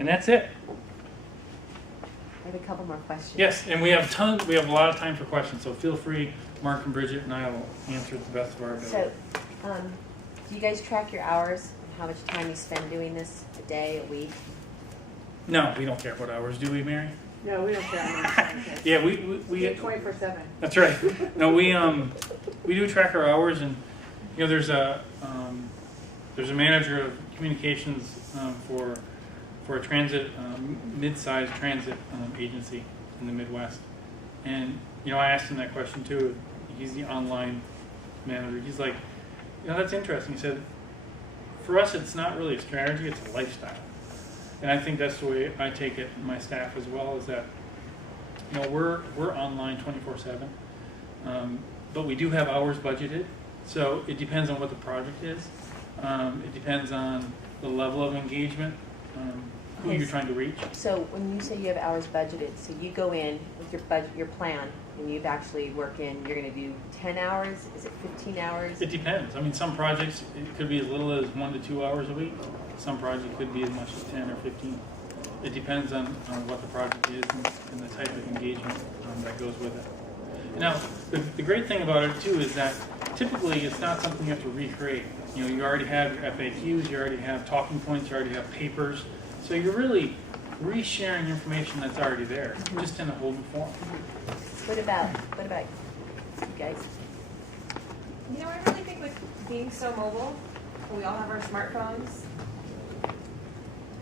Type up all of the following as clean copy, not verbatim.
And that's it. I have a couple more questions. Yes, and we have a lot of time for questions, so feel free, Mark and Bridget and I will answer to the best of our ability. So, do you guys track your hours and how much time you spend doing this? A day, a week? No, we don't care what hours, do we, Mary? No, we don't care how much time it takes. Yeah, we 24/7. That's right. No, we do track our hours, and you know, there's a manager of communications for a transit mid-sized transit agency in the Midwest, and you know, I asked him that question too. He's the online manager. He's like, you know, that's interesting. He said, for us, it's not really a strategy; it's a lifestyle. And I think that's the way I take it, and my staff as well, is that, you know, we're online 24/7, but we do have hours budgeted. So it depends on what the project is. It depends on the level of engagement, who you're trying to reach. So when you say you have hours budgeted, so you go in with your budget, your plan, and you've actually worked in, you're going to do 10 hours? Is it 15 hours? It depends. I mean, some projects, it could be as little as 1 to 2 hours a week. Some projects could be as much as 10 or 15. It depends on what the project is and the type of engagement that goes with it. Now, the great thing about it too is that typically it's not something you have to recreate. You know, you already have your FAQs, you already have talking points, you already have papers. So you're really resharing information that's already there, just in a whole new form. What about you guys? You know, I really think with being so mobile, we all have our smartphones,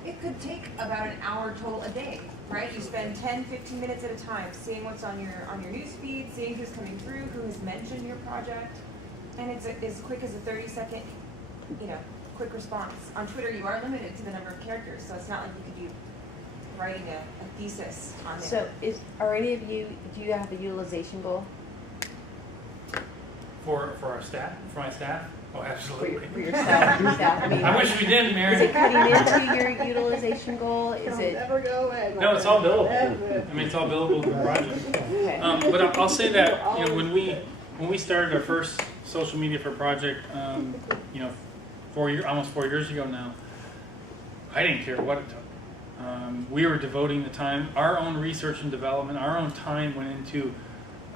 it could take about an hour total a day, right? You spend 10, 15 minutes at a time seeing what's on your news feed, seeing who's coming through, who has mentioned your project, and it's as quick as a 30-second, you know, quick response. On Twitter, you are limited to the number of characters, so it's not like you could be writing a thesis on there. So are any of you, do you have a utilization goal? For our staff, for my staff? Oh, absolutely. For your staff? I mean, I wish we did, is it Mary. cutting into your utilization goal? Is it? Never go away. No, it's all billable. I mean, it's all billable to the project. Okay. But I'll say that, you know, when we started our first social media for project, you know, almost 4 years ago now, I didn't care what it took. We were devoting the time, our own research and development, our own time went into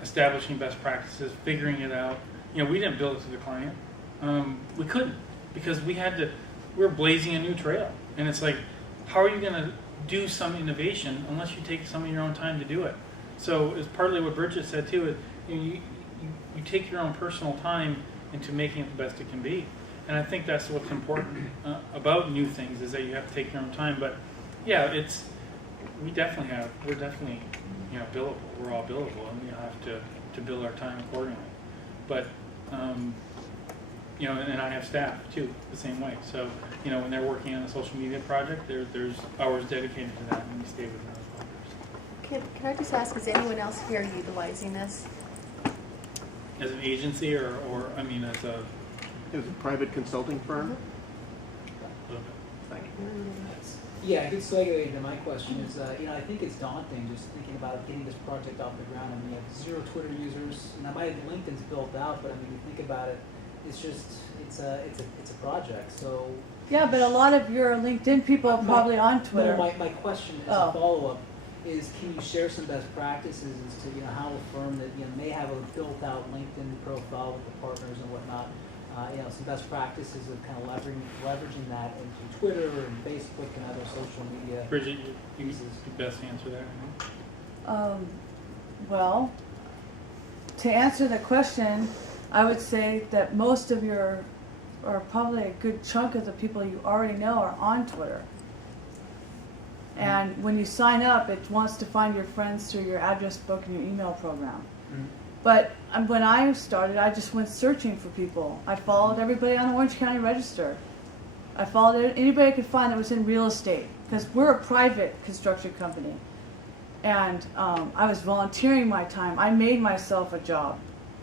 establishing best practices, figuring it out. You know, we didn't build it to the client. We couldn't, because we were blazing a new trail. And it's like, how are you going to do some innovation unless you take some of your own time to do it? So it's partly what Bridget said too, is you take your own personal time into making it the best it can be. And I think that's what's important about new things, is that you have to take your own time. But yeah, we're definitely, you know, billable. We're all billable, and we have to bill our time accordingly. But you know, and I have staff too, the same way. So, you know, when they're working on a social media project, there's hours dedicated to that, and we stay with them as well. Can I just ask, is anyone else here utilizing this? As an agency, or I mean, as a private consulting firm? Thank Yeah, a good segue into my question is, you know, I think it's daunting just thinking about getting this project off the ground. I mean, you have 0 Twitter users, and my LinkedIn's built out, but I mean, you think about it, it's just, it's a project. So Yeah, but a lot of your LinkedIn people are probably on Twitter. No, my question as a follow-up is, can you share some best practices as to, you know, how a firm that, you know, may have a built-out LinkedIn profile with the partners and whatnot, you know, some best practices of kind of leveraging that into Twitter and Facebook and other social media. Bridget, you best answer that. Well, to answer the question, I would say that most of or probably a good chunk of the people you already know are on Twitter. And when you sign up, it wants to find your friends through your address book and your email program. Mm-hmm. But when I started, I just went searching for people. I followed everybody on the Orange County Register. I followed anybody I could find that was in real estate, because we're a private construction company. And I was volunteering my time. I made myself a job.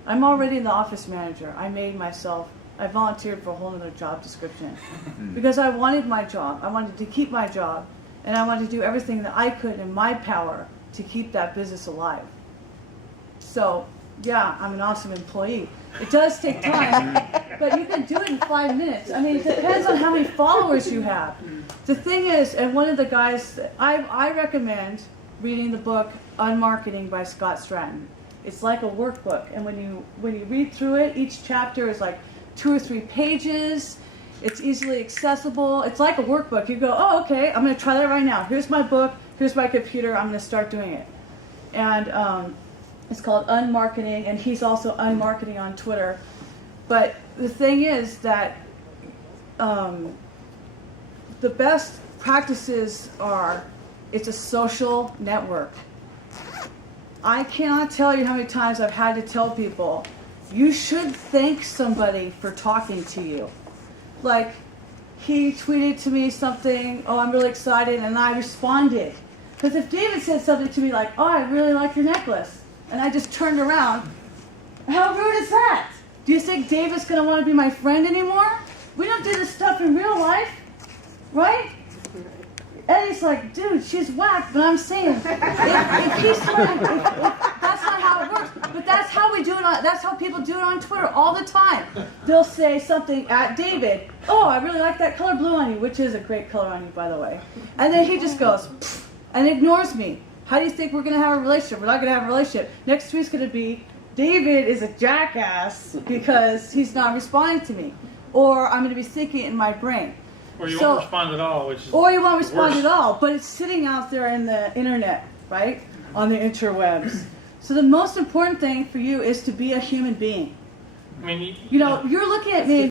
I'm already the office manager. I volunteered for a whole other job description. Because I wanted my job. I wanted to keep my job. And I wanted to do everything that I could in my power to keep that business alive. So, yeah, I'm an awesome employee. It does take time. but you can do it in 5 minutes. I mean, it depends on how many followers you have. The thing is, and one of the guys, I recommend reading the book Unmarketing by Scott Stratton. It's like a workbook, and when you read through it, each chapter is like 2 or 3 pages. It's easily accessible. It's like a workbook. You go, oh, okay, I'm going to try that right now. Here's my book. Here's my computer. I'm going to start doing it. And it's called Unmarketing, and he's also Unmarketing on Twitter. But the thing is that the best practices are, it's a social network. I cannot tell you how many times I've had to tell people, you should thank somebody for talking to you. Like, he tweeted to me something, oh, I'm really excited, and I responded. Because if David said something to me like, oh, I really like your necklace, and I just turned around, how rude is that? Do you think David's going to want to be my friend anymore? We don't do this stuff in real life, right? Eddie's like, dude, she's whack, but I'm saying, if he's trying, that's not how it works. But that's how we do it. That's how people do it on Twitter all the time. They'll say something at David. Oh, I really like that color blue on you, which is a great color on you, by the way. And then he just goes pfft, and ignores me. How do you think we're going to have a relationship? We're not going to have a relationship. Next tweet's going to be, David is a jackass because he's not responding to me, or I'm going to be thinking it in my brain. Or you won't respond at all, which is or you won't respond worse. at all, but it's sitting out there in the internet, right? On the interwebs. So the most important thing for you is to be a human being. I mean, You know, you're looking at me